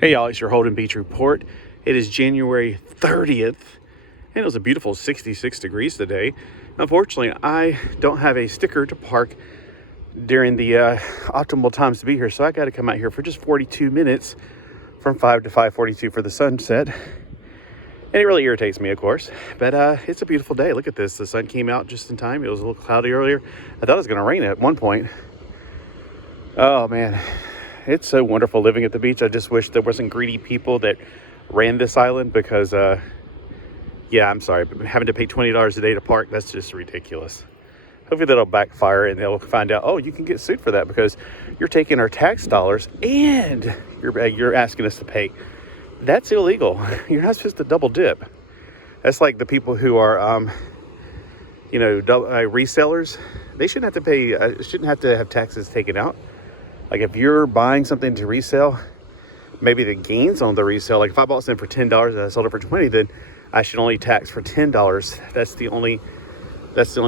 Hey y'all, it's your Holden Beach Report. It is January 30th, and it was a beautiful 66 degrees today. Unfortunately, I don't have a sticker to park during the optimal times to be here, so I got to come out here for just 42 minutes from 5 to 5:42 for the sunset. And it really irritates me, of course, but it's a beautiful day. Look at this. The sun came out just in time. It was a little cloudy earlier. I thought it was going to rain at one point. Oh, man. It's so wonderful living at the beach. I just wish there wasn't greedy people that ran this island because, yeah, I'm sorry, but having to pay $20 a day to park, that's just ridiculous. Hopefully that'll backfire and they'll find out, oh, you can get sued for that because you're taking our tax dollars and you're asking us to pay. That's illegal. You're not supposed to double dip. That's like the people who are, resellers. They shouldn't have to pay, shouldn't have to have taxes taken out. Like if you're buying something to resell, maybe the gains on the resale, like if I bought something for $10 and I sold it for $20, then I should only tax for $10. That's the only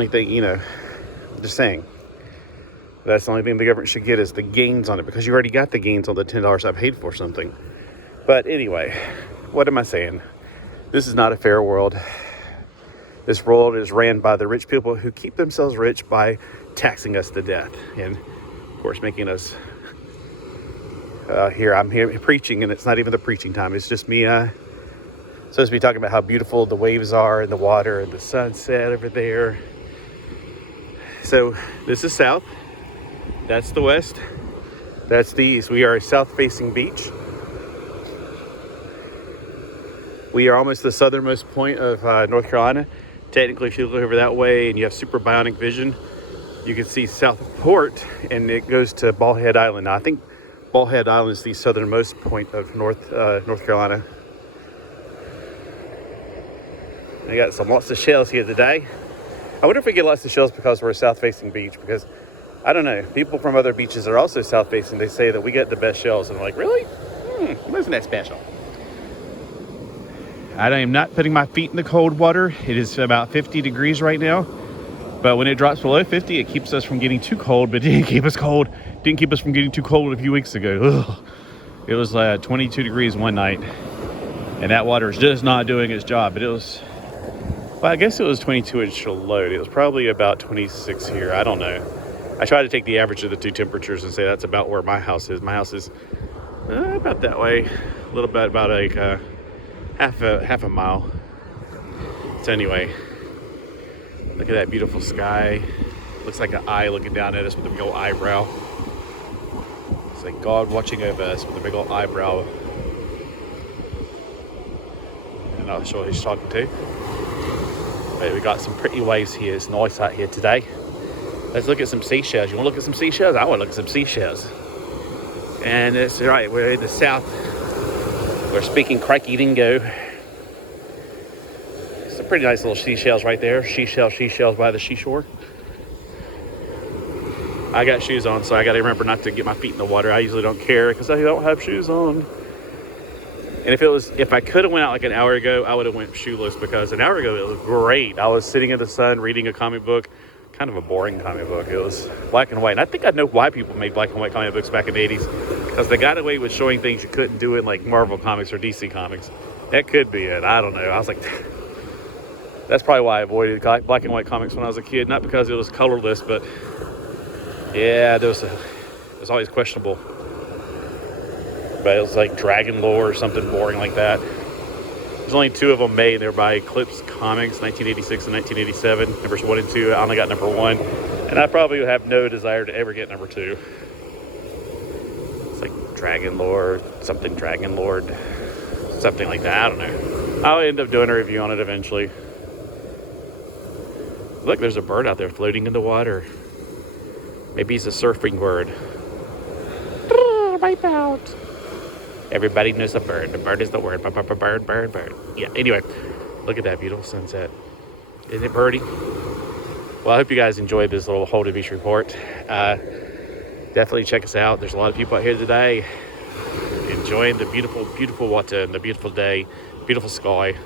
thing, just saying. That's the only thing the government should get is the gains on it because you already got the gains on the $10 I paid for something. But anyway, what am I saying? This is not a fair world. This world is ran by the rich people who keep themselves rich by taxing us to death and, of course, making us I'm here preaching, and it's not even the preaching time. It's just me supposed to be talking about how beautiful the waves are and the water and the sunset over there. So this is south. That's the west. That's the east. We are a south-facing beach. We are almost the southernmost point of North Carolina. Technically, if you look over that way and you have super bionic vision, you can see Southport, and it goes to Bald Head Island. Now, I think Bald Head Island is the southernmost point of North Carolina. I got lots of shells here today. I wonder if we get lots of shells because we're a south-facing beach, because I don't know. People from other beaches are also south-facing. They say that we get the best shells, and I'm like, really? Wasn't that special? I am not putting my feet in the cold water. It is about 50 degrees right now. But when it drops below 50, it keeps us from getting too cold, but it didn't keep us cold. Didn't keep us from getting too cold a few weeks ago. Ugh. It was 22 degrees one night, and that water is just not doing its job. But it was, well, I guess it was 22 inch load. It was probably about 26 here. I don't know. I try to take the average of the two temperatures and say that's about where my house is. My house is about that way, a little bit, about like half a mile. So anyway. Look at that beautiful sky. Looks like an eye looking down at us with a big old eyebrow. It's like God watching over us with a big old eyebrow. I'm not sure who he's talking to. But we got some pretty waves here. It's nice out here today. Let's look at some seashells. You want to look at some seashells? I want to look at some seashells. And that's right, we're in the south. We're speaking crikey dingo. Pretty nice little seashells right there. Seashells by the seashore. I got shoes on, so I got to remember not to get my feet in the water. I usually don't care because I don't have shoes on. And if I could have went out like an hour ago, I would have went shoeless because an hour ago it was great. I was sitting in the sun reading a comic book, kind of a boring comic book. It was black and white. And I think I know why people made black and white comic books back in the 80s, because they got away with showing things you couldn't do in like Marvel comics or DC comics. That could be it. I don't know. I was like, that's probably why I avoided black and white comics when I was a kid. Not because it was colorless, but yeah, it was always questionable. But it was like Dragon Lore or something boring like that. There's only two of them made. They were by Eclipse Comics, 1986 and 1987. Numbers 1 and 2. I only got number 1. And I probably have no desire to ever get number 2. It's like Dragon Lore, something Dragon Lord, something like that. I don't know. I'll end up doing a review on it eventually. Look, there's a bird out there floating in the water. Maybe he's a surfing bird. Wipe out. Everybody knows a bird. The bird is the word. Bird. Yeah, anyway, look at that beautiful sunset. Isn't it birdie? Well, I hope you guys enjoyed this little Holden Beach report. Definitely check us out. There's a lot of people out here today enjoying the beautiful, beautiful water and the beautiful day, beautiful sky.